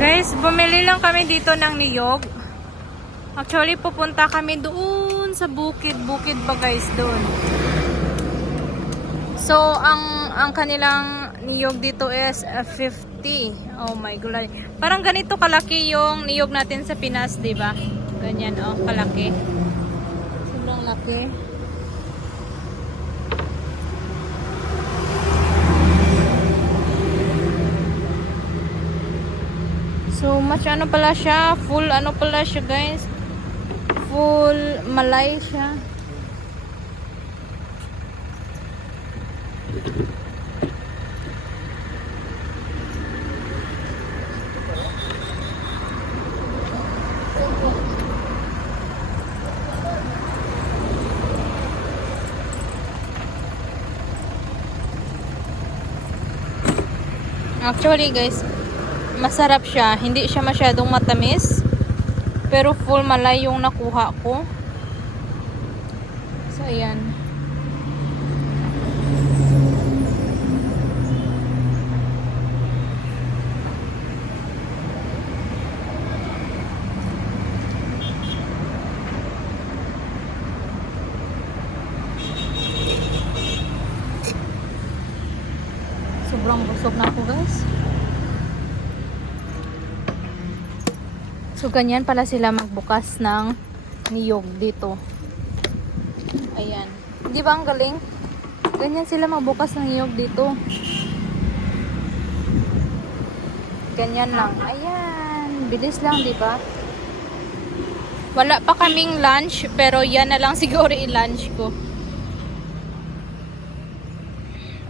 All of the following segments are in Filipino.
Guys, bumili lang kami dito ng niyog. Actually, pupunta kami doon sa bukid. Bukid ba guys, doon. So, ang ang kanilang niyog dito is uh, 50. Oh my god. Parang ganito kalaki yung niyog natin sa Pinas, 'di ba? Ganyan oh, kalaki. Sobrang laki. So much ano pala siya, full ano pala siya guys. Full malay siya. Actually guys, masarap siya. Hindi siya masyadong matamis. Pero full malay yung nakuha ko. So, ayan. Sobrang busog na ako guys. So, ganyan pala sila magbukas ng niyog dito. Ayan. Di ba ang galing? Ganyan sila magbukas ng niyog dito. Ganyan lang. Ayan. Bilis lang, di ba? Wala pa kaming lunch, pero yan na lang siguro i-lunch ko.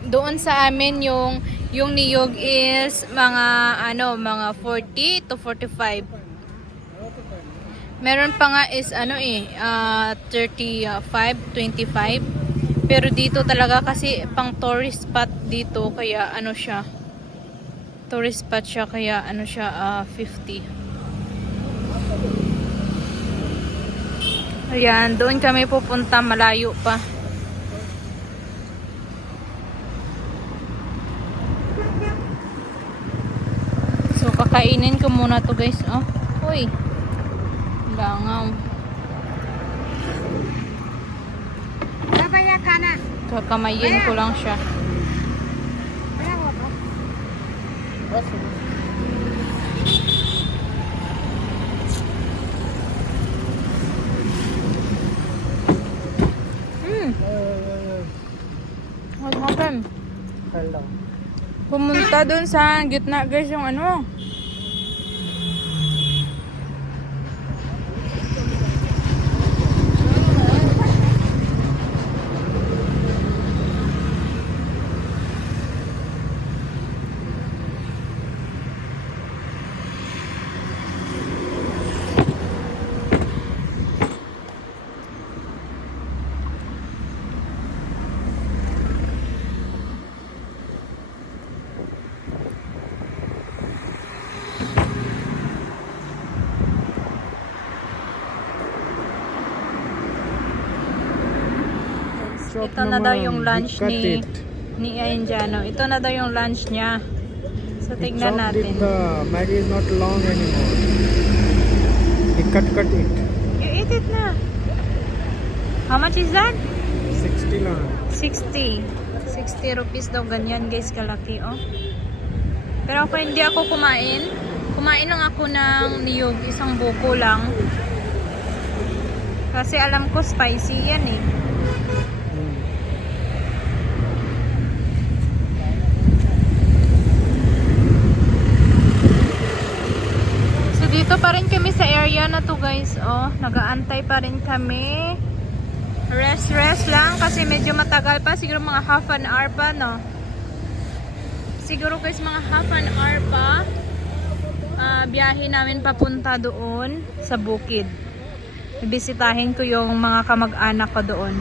Doon sa amin yung yung niyog is mga ano, mga 40 to 45. Meron pa nga is ano eh, ah, 35, 25. Pero dito talaga kasi pang tourist spot dito kaya ano siya. Tourist spot siya kaya ano siya ah, 50. Ayan, doon kami pupunta malayo pa. So kakainin ko muna to guys. Oh, uy. Bangam. Kakamayin ko lang siya. Oh, hmm. What happened? Hello. Pumunta dun sa gitna guys yung ano. Ito na daw yung lunch ni ni Indiano. Ito na daw yung lunch niya. So tignan natin. The Maggie is not long anymore. He cut cut it. You eat it na. How much is that? 60 lang. 60. 60 rupees daw ganyan guys kalaki oh. Pero ako hindi ako kumain. Kumain lang ako ng niyog, isang buko lang. Kasi alam ko spicy yan eh. Dito pa rin kami sa area na to guys. Oh, nagaantay pa rin kami. Rest rest lang kasi medyo matagal pa, siguro mga half an hour pa no. Siguro guys mga half an hour pa. ah, biyahe namin papunta doon sa bukid. Bibisitahin ko yung mga kamag-anak ko doon.